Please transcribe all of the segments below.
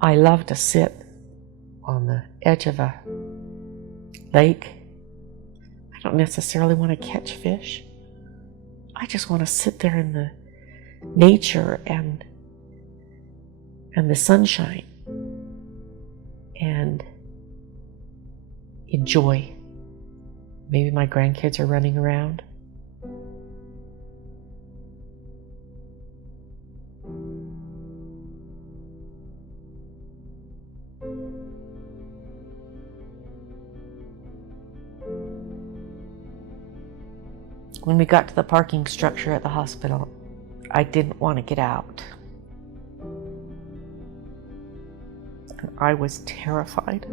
I love to sit on the edge of a lake. I don't necessarily want to catch fish. I just want to sit there in the nature and the sunshine and enjoy. Maybe my grandkids are running around. When we got to the parking structure at the hospital, I didn't want to get out. I was terrified.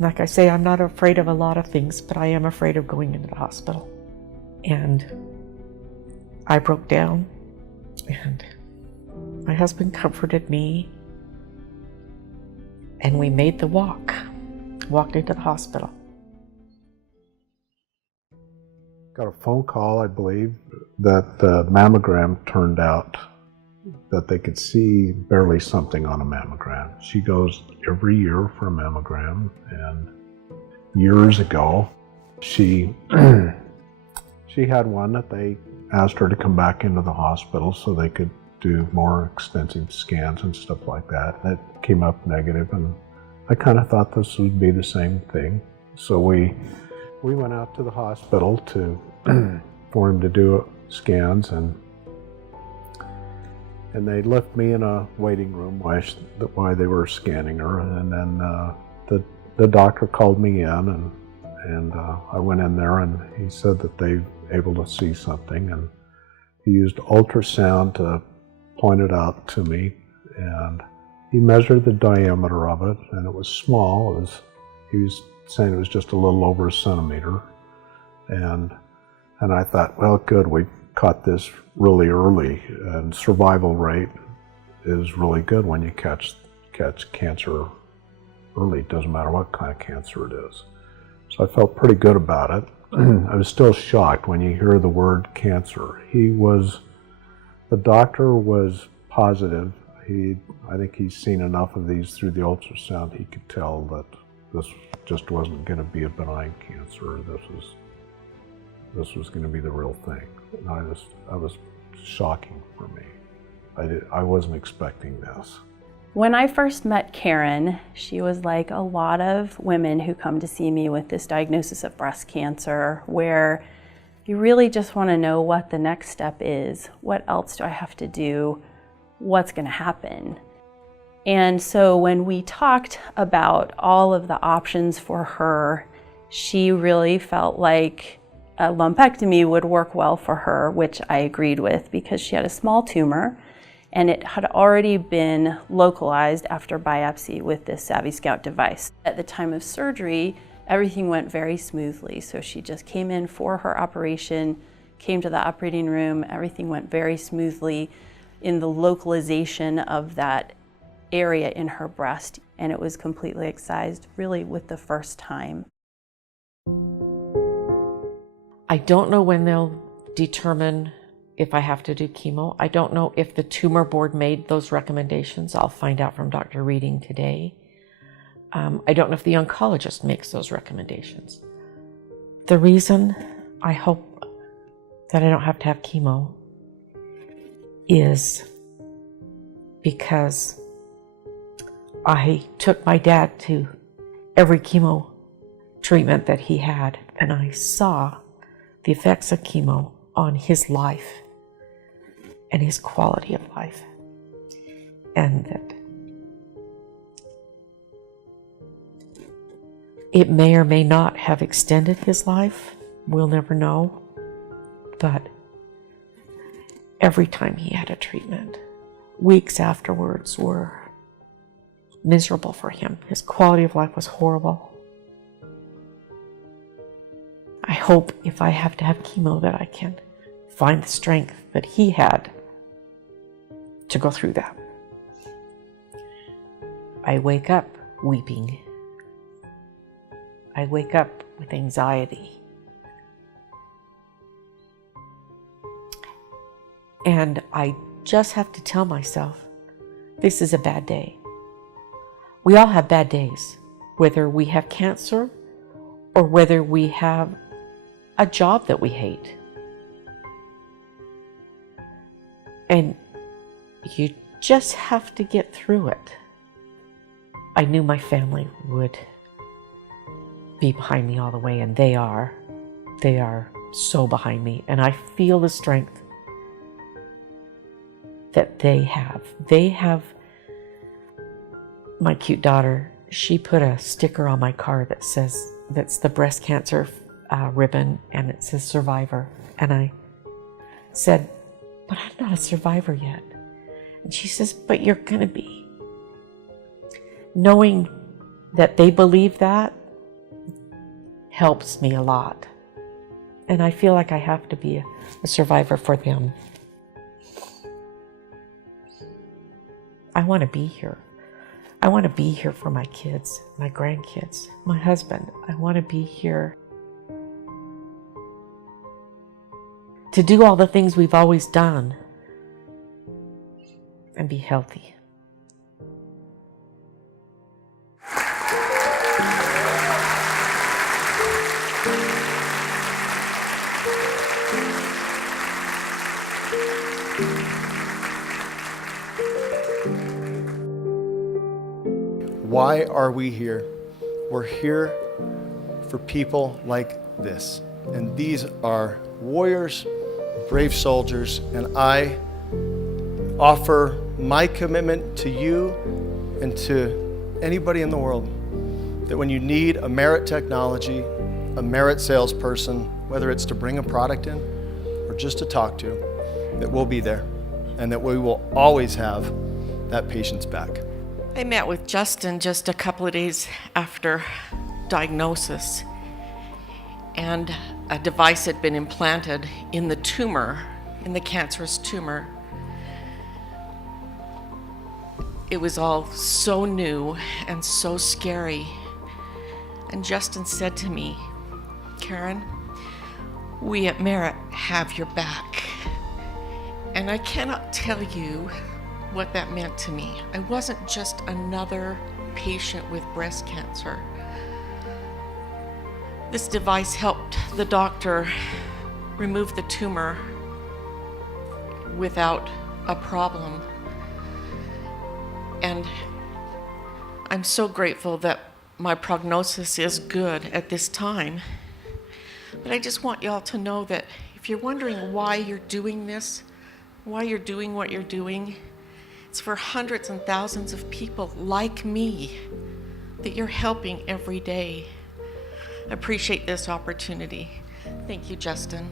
Like I say, I'm not afraid of a lot of things, but I am afraid of going into the hospital. And I broke down, and my husband comforted me, and we made the walked into the hospital. Got a phone call, I believe, that the mammogram turned out that they could see barely something on a mammogram. She goes every year for a mammogram, and years ago she had one that they asked her to come back into the hospital so they could do more extensive scans and stuff like that. It came up negative, and I kind of thought this would be the same thing. So we went out to the hospital for him to do scans, and they left me in a waiting room while they were scanning her, and then the doctor called me in, and I went in there, and he said that they were able to see something, and he used ultrasound to point it out to me, and he measured the diameter of it, and it was small. He was saying it was just a little over a centimeter, and I thought, well, good, we caught this really early, and survival rate is really good when you catch cancer early. It doesn't matter what kind of cancer it is. So I felt pretty good about it. I was still shocked when you hear the word cancer. The doctor was positive. I think he's seen enough of these through the ultrasound. He could tell that this just wasn't going to be a benign cancer. This was going to be the real thing. And I was shocking for me. I wasn't expecting this. When I first met Karen, she was like a lot of women who come to see me with this diagnosis of breast cancer, where you really just want to know what the next step is. What else do I have to do? What's going to happen? And so when we talked about all of the options for her, she really felt like a lumpectomy would work well for her, which I agreed with because she had a small tumor and it had already been localized after biopsy with this Savvy Scout device. At the time of surgery, everything went very smoothly. So she just came in for her operation, came to the operating room, everything went very smoothly in the localization of that area in her breast, and it was completely excised really with the first time. I don't know when they'll determine if I have to do chemo. I don't know if the tumor board made those recommendations. I'll find out from Dr. Reading today. I don't know if the oncologist makes those recommendations. The reason I hope that I don't have to have chemo is because I took my dad to every chemo treatment that he had, and I saw the effects of chemo on his life and his quality of life. And that it may or may not have extended his life. We'll never know. But every time he had a treatment, weeks afterwards were miserable for him. His quality of life was horrible. I hope if I have to have chemo that I can find the strength that he had to go through that. I wake up weeping. I wake up with anxiety. And I just have to tell myself, this is a bad day. We all have bad days, whether we have cancer or whether we have a job that we hate. And you just have to get through it. I knew my family would be behind me all the way, and they are. They are so behind me, and I feel the strength that they have. They have, my cute daughter, she put a sticker on my car that says, that's the breast cancer ribbon, and it says survivor. And I said, but I'm not a survivor yet. And she says, but you're gonna be. Knowing that they believe that helps me a lot. And I feel like I have to be a survivor for them. I want to be here. I want to be here for my kids, my grandkids, my husband. I want to be here to do all the things we've always done and be healthy. Why are we here? We're here for people like this. And these are warriors, brave soldiers, and I offer my commitment to you and to anybody in the world that when you need a Merit technology, a Merit salesperson, whether it's to bring a product in or just to talk to, that we'll be there and that we will always have that patient's back. I met with Justin just a couple of days after diagnosis, and a device had been implanted in the tumor, in the cancerous tumor. It was all so new and so scary. And Justin said to me, Karen, we at Merit have your back. And I cannot tell you what that meant to me. I wasn't just another patient with breast cancer. This device helped the doctor remove the tumor without a problem. And I'm so grateful that my prognosis is good at this time. But I just want y'all to know that if you're wondering why you're doing this, why you're doing what you're doing, it's for hundreds and thousands of people like me that you're helping every day. I appreciate this opportunity. Thank you, Justin.